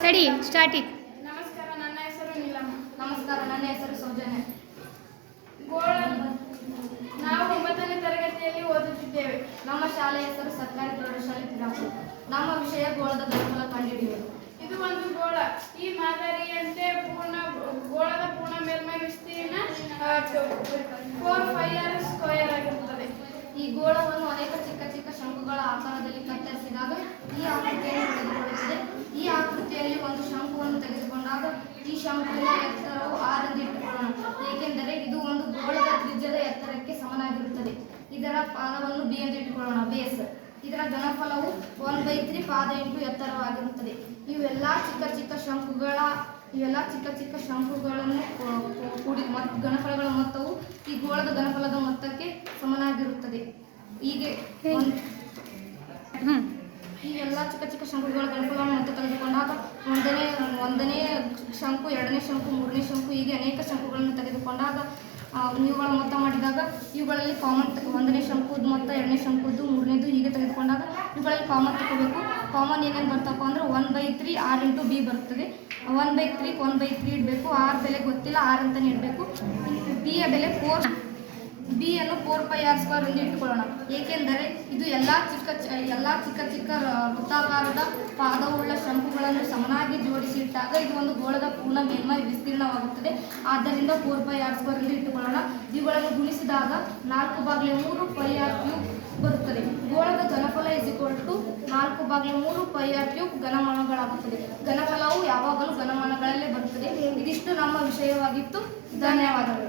Study start it ನಮಸ್ಕಾರ, ನನ್ನ ಹೆಸರು ನೀಲಮ್ಮ. ನಮಸ್ಕಾರ, ನನ್ನ ಹೆಸರು ಸೌಜನ್ಯ. ಗೋಳ. ನಾವು ಒಂಬತ್ತನೇ ತರಗತಿಯಲ್ಲಿ ಓದುತ್ತಿದ್ದೇವೆ. ನಮ್ಮ ಶಾಲೆಯ ಹೆಸರು ಸರ್ಕಾರಿ ಪ್ರೌಢಶಾಲೆ ತಿರಾಪುರ. ನಮ್ಮ ವಿಷಯ ಗೋಳದ ಬೆಂಬಲ ಕಂಡುಹಿಡಿಯುವುದು. ಇದು ಒಂದು ಗೋಳ. ಈ ಮಾದರಿಯಂತೆ ಪೂರ್ಣ ಗೋಳದ ಪೂರ್ಣ ಮೇಲ್ಮೈ ವಿಸ್ತೀರ್ಣ ಫೋರ್ ಫೈವ್ ಆರ್ ಸ್ಕ್ವೇರ್ ಆಗಿರುತ್ತದೆ. ಈ ಗೋಳವನ್ನು ಅನೇಕ ಚಿಕ್ಕ ಚಿಕ್ಕ ಶಂಕುಗಳ ಆಕಾರದಲ್ಲಿ ಕತ್ತರಿಸಿದಾಗ ಈ ಆಕೃತಿಯನ್ನು ತೆಗೆದುಕೊಳ್ಳುತ್ತದೆ ಈ ಆಕೃತಿಯಲ್ಲಿ ಒಂದು ಶಂಕುವನ್ನು ತೆಗೆದುಕೊಂಡಾಗ ಈ ಶಂಕುವಿನ ಎತ್ತರವು ಆರ್ ಇಟ್ಟುಕೊಳ್ಳೋಣ ಏಕೆಂದರೆ ಇದು ಒಂದು ಗೋಳದ ತ್ರಿಜ್ಯದ ಎತ್ತರಕ್ಕೆ ಸಮನಾಗಿರುತ್ತದೆ. ಇದರ ಪಾದವನ್ನು ಬಿ ಎಂದು ಇಟ್ಟುಕೊಳ್ಳೋಣ. ಬೇಸ್ ಇದರ ಘನಫಲವು ಒನ್ ಬೈ ತ್ರೀ ಪಾದ ಇಂಟು ಎತ್ತರವಾಗಿರುತ್ತದೆ. ಇವೆಲ್ಲ ಚಿಕ್ಕ ಚಿಕ್ಕ ಶಂಕುಗಳ ಇವೆಲ್ಲ ಚಿಕ್ಕ ಚಿಕ್ಕ ಶಂಕುಗಳನ್ನು ಕೂಡಿ ಮತ್ತು ಘನಫಲಗಳ ಮೊತ್ತವು ಈ ಗೋಳದ ಘನಫಲದ ಮೊತ್ತಕ್ಕೆ ಸಮನಾಗಿರುತ್ತದೆ. ಹೀಗೆ ಈ ಎಲ್ಲ ಚಿಕ್ಕ ಚಿಕ್ಕ ಶಂಕುಗಳ ಗಣಪಗಳನ್ನು ಮೊತ್ತ ತೆಗೆದುಕೊಂಡಾಗ ಒಂದನೇ ಒಂದನೇ ಶಂಕು, ಎರಡನೇ ಶಂಕು, ಮೂರನೇ ಶಂಕು, ಹೀಗೆ ಅನೇಕ ಶಂಕುಗಳನ್ನು ತೆಗೆದುಕೊಂಡಾಗ ಇವುಗಳ ಮೊತ್ತ ಮಾಡಿದಾಗ ಇವುಗಳಲ್ಲಿ ಕಾಮನ್ ಒಂದನೇ ಶಂಕುದು ಮೊತ್ತ, ಎರಡನೇ ಶಂಕುದು, ಮೂರನೇದು ಹೀಗೆ ತೆಗೆದುಕೊಂಡಾಗ ಇವುಗಳಲ್ಲಿ ಕಾಮನ್ ತಗೋಬೇಕು ಕಾಮನ್ ಏನೇನು ಬರ್ತಪ್ಪ ಅಂದ್ರೆ one by three r into b ಬರುತ್ತದೆ. One by three, one by three ಇಡಬೇಕು. ಆರ್ ಬೆಲೆ ಗೊತ್ತಿಲ್ಲ, ಆರ್ ಅಂತಲೇ ಇಡಬೇಕು. ಬಿಯ ಬೆಲೆ ಫೋರ್ ಬಿ ಅನ್ನು ಫೋರ್ ಪೈ ಆರ್ ಸ್ಕ್ವೇರ್ ಎಂದು ಇಟ್ಟುಕೊಳ್ಳೋಣ. ಏಕೆಂದರೆ ಇದು ಎಲ್ಲ ಚಿಕ್ಕ ಎಲ್ಲ ಚಿಕ್ಕ ಚಿಕ್ಕ ವೃತ್ತಾಕಾರದ ಪಾದವುಳ್ಳ ಶಂಕುಗಳನ್ನು ಸಮನಾಗಿ ಜೋಡಿಸಿಟ್ಟಾಗ ಇದು ಒಂದು ಗೋಳದ ಪೂರ್ಣ ಮೇಲ್ಮೈ ವಿಸ್ತೀರ್ಣವಾಗುತ್ತದೆ. ಆದ್ದರಿಂದ ಫೋರ್ ಪೈ ಆರ್ ಸ್ಕ್ವೇರ್ ಎಂದು ಇಟ್ಟುಕೊಳ್ಳೋಣ. ಇವುಗಳನ್ನು ಗುಣಿಸಿದಾಗ ನಾಲ್ಕು ಬಾಗಿಲೆ ಮೂರು ಪೈ ಆರ್ ಕ್ಯೂಬ್ ಬರುತ್ತದೆ. ಗೋಳದ ಘನಫಲ ಇಸ್ ಇಕ್ವಲ್ ಟು ನಾಲ್ಕು ಬಾಗಿಲು ಮೂರು ಪೈ ಆರ್ ಕ್ಯೂಬ್ ಘನಮಾನಗಳಾಗುತ್ತದೆ. ಘನಫಲವು ಯಾವಾಗಲೂ ಘನಮಾನಗಳಲ್ಲೇ ಬರುತ್ತದೆ. ಇದಿಷ್ಟು ನಮ್ಮ ವಿಷಯವಾಗಿತ್ತು. ಧನ್ಯವಾದಗಳು.